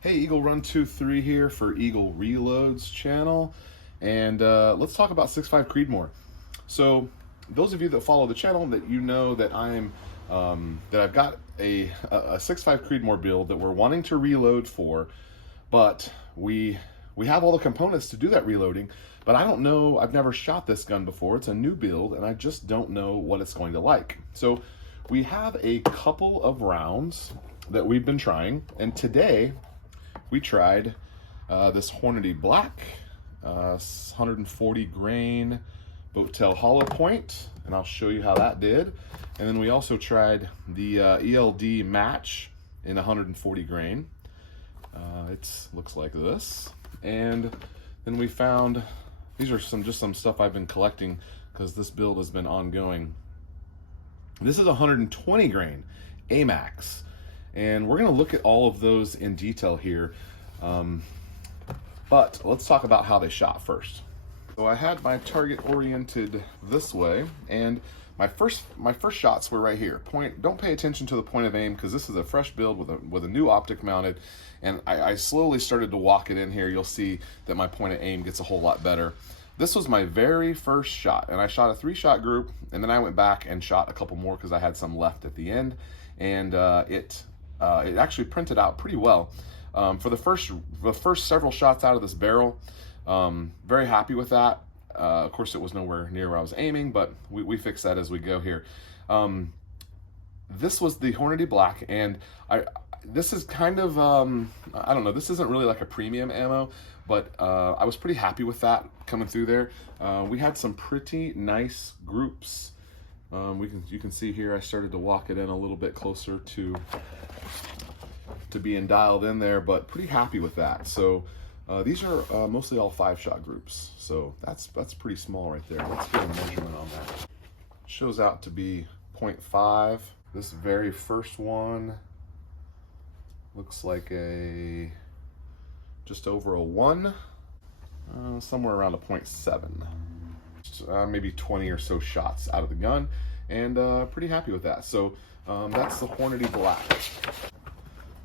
Hey, Eagle Run 23 here for Eagle Reloads channel, and let's talk about 6.5 Creedmoor. So, those of you that follow the channel, that you know that that I've got a 6.5 Creedmoor build that we're wanting to reload for, but we have all the components to do that reloading. But I don't know. I've never shot this gun before. It's a new build, and I just don't know what it's going to like. So, we have a couple of rounds that we've been trying, and today we tried this Hornady Black, 140 grain Boattail hollow point, and I'll show you how that did. And then we also tried the ELD match in 140 grain. It looks like this. And then we found, these are just some stuff I've been collecting because this build has been ongoing. This is 120 grain AMAX. And we're going to look at all of those in detail here. But let's talk about how they shot first. So I had my target oriented this way, and my first shots were right here. Don't pay attention to the point of aim because this is a fresh build with a new optic mounted, and I slowly started to walk it in here. You'll see that my point of aim gets a whole lot better. This was my very first shot, and I shot a 3-shot group, and then I went back and shot a couple more because I had some left at the end, and it actually printed out pretty well. For the first several shots out of this barrel, very happy with that. Of course, it was nowhere near where I was aiming, but we fix that as we go here. This was the Hornady Black, and this is kind of, I don't know, this isn't really like a premium ammo, but I was pretty happy with that coming through there. We had some pretty nice groups. You can see here I started to walk it in a little bit closer to being dialed in there, but pretty happy with that. So these are mostly all 5-shot groups, so that's pretty small right there. Let's get a measurement on that. Shows out to be 0.5. This very first one looks like just over a 1, somewhere around a 0.7. Maybe 20 or so shots out of the gun, and pretty happy with that. So that's the Hornady Black.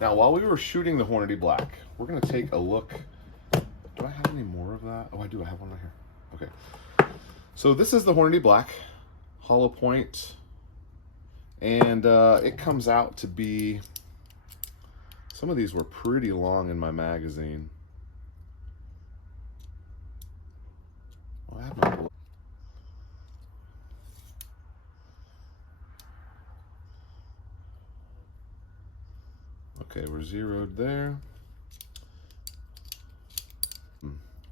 Now, while we were shooting the Hornady Black, we're going to take a look. Do I have any more of that? Oh, I do. I have one right here. Okay. So this is the Hornady Black hollow point, and it comes out to be, some of these were pretty long in my magazine. Oh, I have my bullet. Okay, we're zeroed there.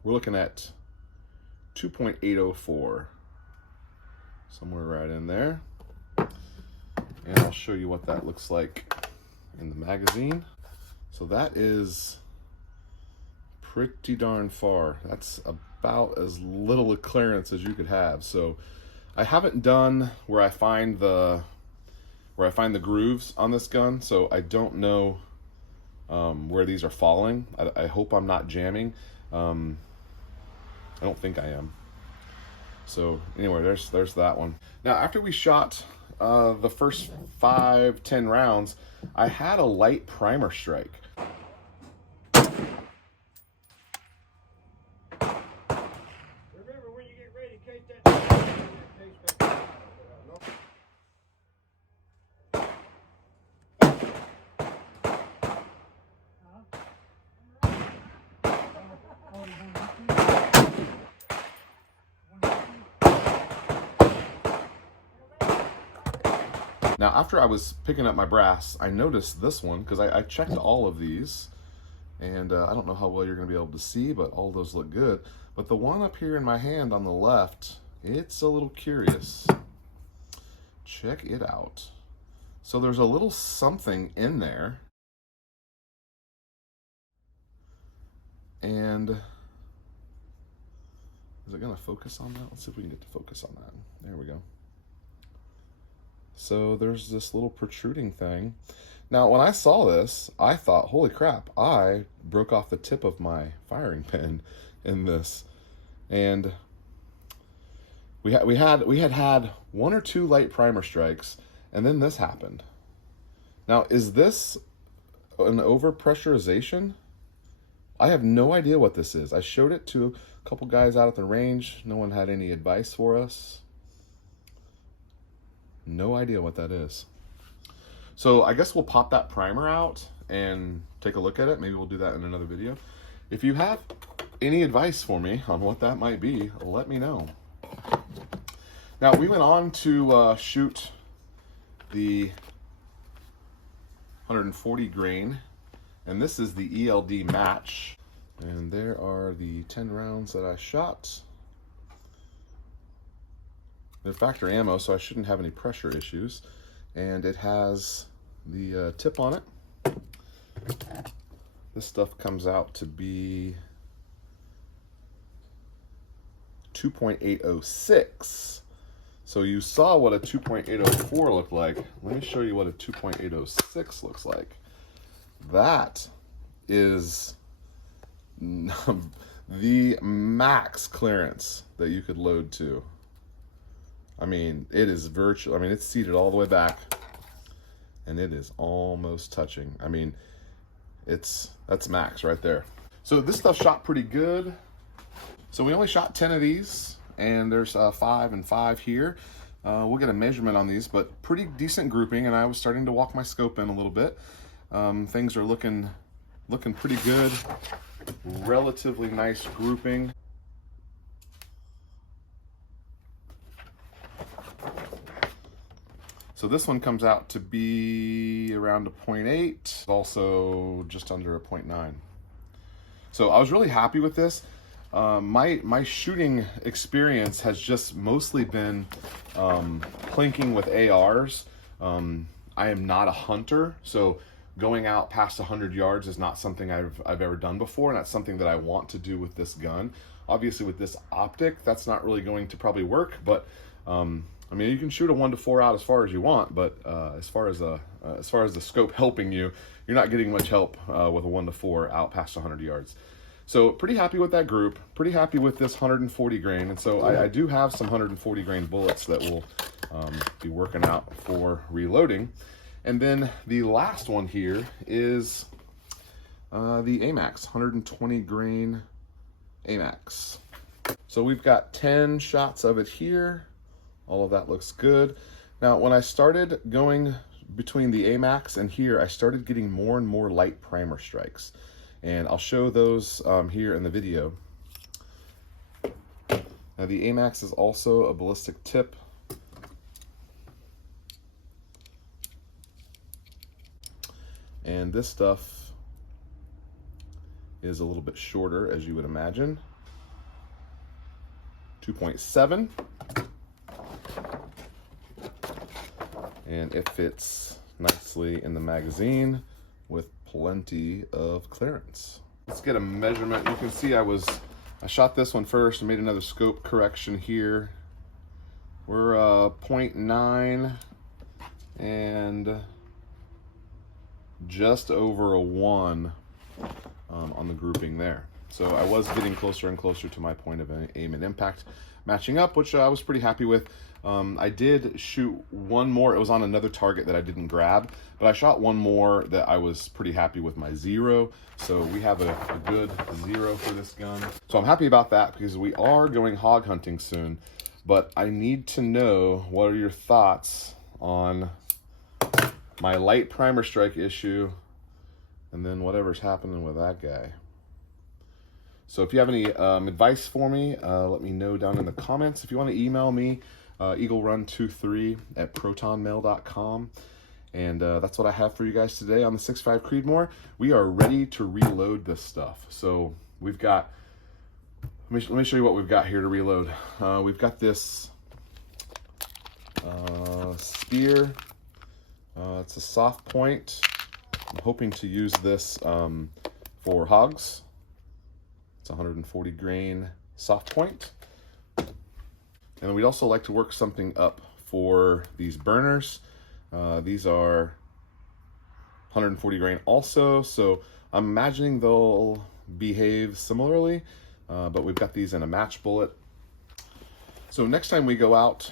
We're looking at 2.804, somewhere right in there. And I'll show you what that looks like in the magazine. So that is pretty darn far. That's about as little a clearance as you could have. So I haven't done where I find the grooves on this gun, so I don't know where these are falling. I hope I'm not jamming. I don't think I am. So anyway, there's that one. Now, after we shot the first 5-10 rounds, I had a light primer strike. Now, after I was picking up my brass, I noticed this one, because I checked all of these, and I don't know how well you're going to be able to see, but all those look good. But the one up here in my hand on the left, it's a little curious. Check it out. So there's a little something in there. And is it going to focus on that? Let's see if we can get to focus on that. There we go. So there's this little protruding thing. Now, when I saw this, I thought, holy crap, I broke off the tip of my firing pin in this. And we had 1 or 2 light primer strikes, and then this happened. Now, is this an overpressurization? I have no idea what this is. I showed it to a couple guys out at the range. No one had any advice for us. No idea what that is. So I guess we'll pop that primer out and take a look at it. Maybe we'll do that in another video. If you have any advice for me on what that might be, let me know. Now, we went on to shoot the 140 grain, and this is the ELD match. And there are the 10 rounds that I shot. They're factory ammo, so I shouldn't have any pressure issues. And it has the tip on it. This stuff comes out to be 2.806. So you saw what a 2.804 looked like. Let me show you what a 2.806 looks like. That is the max clearance that you could load to. I mean, it is virtual. I mean, it's seated all the way back, and it is almost touching. I mean, that's max right there. So this stuff shot pretty good. So we only shot 10 of these, and there's 5 and 5 here. We'll get a measurement on these, but pretty decent grouping, and I was starting to walk my scope in a little bit. Things are looking pretty good. Relatively nice grouping. So this one comes out to be around a 0.8, also just under a 0.9. So I was really happy with this. My shooting experience has just mostly been plinking with ARs. I am not a hunter, so going out past 100 yards is not something I've ever done before, and that's something that I want to do with this gun. Obviously, with this optic, that's not really going to probably work, but I mean, you can shoot a 1-4 out as far as you want, but as far as the scope helping you, you're not getting much help with a 1-4 out past 100 yards. So pretty happy with that group, pretty happy with this 140 grain. And so I do have some 140 grain bullets that will be working out for reloading. And then the last one here is the AMAX, 120 grain AMAX. So we've got 10 shots of it here. All of that looks good. Now, when I started going between the AMAX and here, I started getting more and more light primer strikes. And I'll show those here in the video. Now, the AMAX is also a ballistic tip. And this stuff is a little bit shorter, as you would imagine. 2.7. And it fits nicely in the magazine with plenty of clearance. Let's get a measurement. You can see I shot this one first and made another scope correction here. We're 0.9 and just over a 1 on the grouping there. So I was getting closer and closer to my point of aim and impact matching up, which I was pretty happy with. I did shoot one more. It was on another target that I didn't grab, but I shot one more that I was pretty happy with my 0. So we have a good 0 for this gun. So I'm happy about that because we are going hog hunting soon, but I need to know, what are your thoughts on my light primer strike issue and then whatever's happening with that guy. So if you have any advice for me, let me know down in the comments. If you want to email me, eaglerun23@protonmail.com. And that's what I have for you guys today on the 6.5 Creedmoor. We are ready to reload this stuff. So we've got, let me show you what we've got here to reload. We've got this spear. It's a soft point. I'm hoping to use this for hogs. It's 140 grain soft point. And we'd also like to work something up for these burners. These are 140 grain also, so I'm imagining they'll behave similarly, but we've got these in a match bullet. So next time we go out,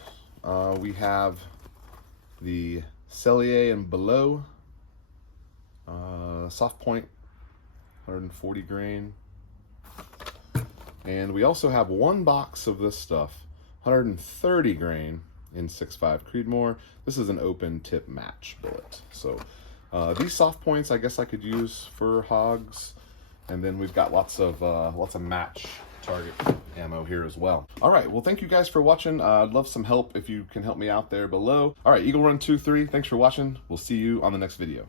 we have the Cellier and Below soft point 140 grain. And we also have one box of this stuff, 130 grain in 6.5 Creedmoor. This is an open tip match bullet. So these soft points, I guess I could use for hogs. And then we've got lots of match target ammo here as well. All right, well, thank you guys for watching. I'd love some help if you can help me out there below. All right, Eagle Run 2-3, thanks for watching. We'll see you on the next video.